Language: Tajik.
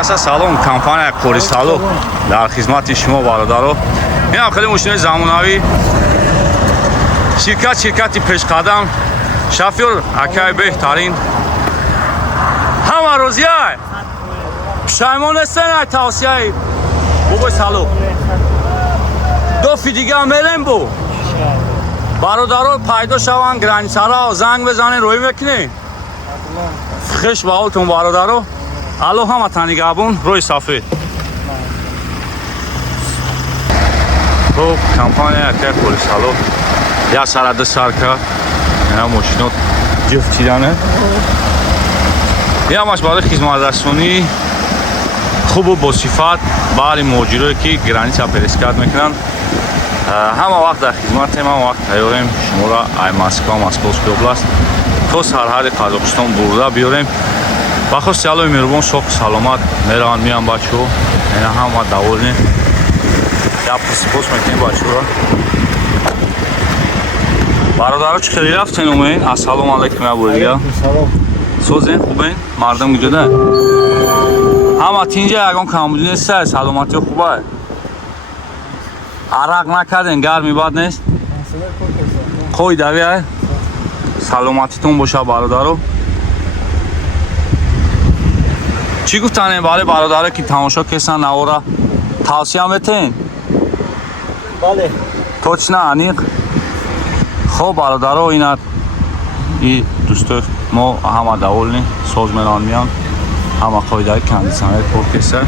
каса салом, компания Користало дар хизмати шумо бародаро. Инам хеле мошинои замонавӣ. Ширкати пешқадам. Шофёр акаи беҳтарин. Ҳама розияй? Пушаймон нестен ай тавсияи бубои сало. Дофи дига мелем бу. Бародаро пайдо шаванд, границаро занг безанен, рӯй мекунед. Хеш ба ҳолтон бародаро. Алло ҳама танигабон, рӯи сафед. Хуб, компания акаи Користало. Я сара ду сар кард. Ина мошинот ҷуфт чидане. Ямаш барои хизматрасонӣ хубу босифат баъри муҳоҷирое ки граница перескат мекунанд. Ҳама вақт дар хизматем, ҳама вақт тайёрем шуморо ай Москва, Московская област то сарҳади Қозоқистон бурда биёрем. Ба хости Аллои меҳрубон соҳ саломат мераванд миёянд бачаҳо. Ина ҳама даволне. Гап сипос мекунем бачаҳоро. Бародаро чӣ хеле рафтен умед? Ассалому алайкум я бурдига. Созен хубен? Мардам гуҷода? Ҳама тинҷа ягон камбудӣ нестае? Саломатиё хубае? Арақ накарден, гарми бад нест? Қой давиай? Саломатитон боша бародаро. Чӣ гуфтанем барои бародаро ки тамошо кесан навора? Тавсия метен? Бале. Точно аниқ? Хоб бародаро ина и дӯстои мо ҳама даволни соз мераванд миёнд. Ҳама қоидаи кондитсионер кор кеса.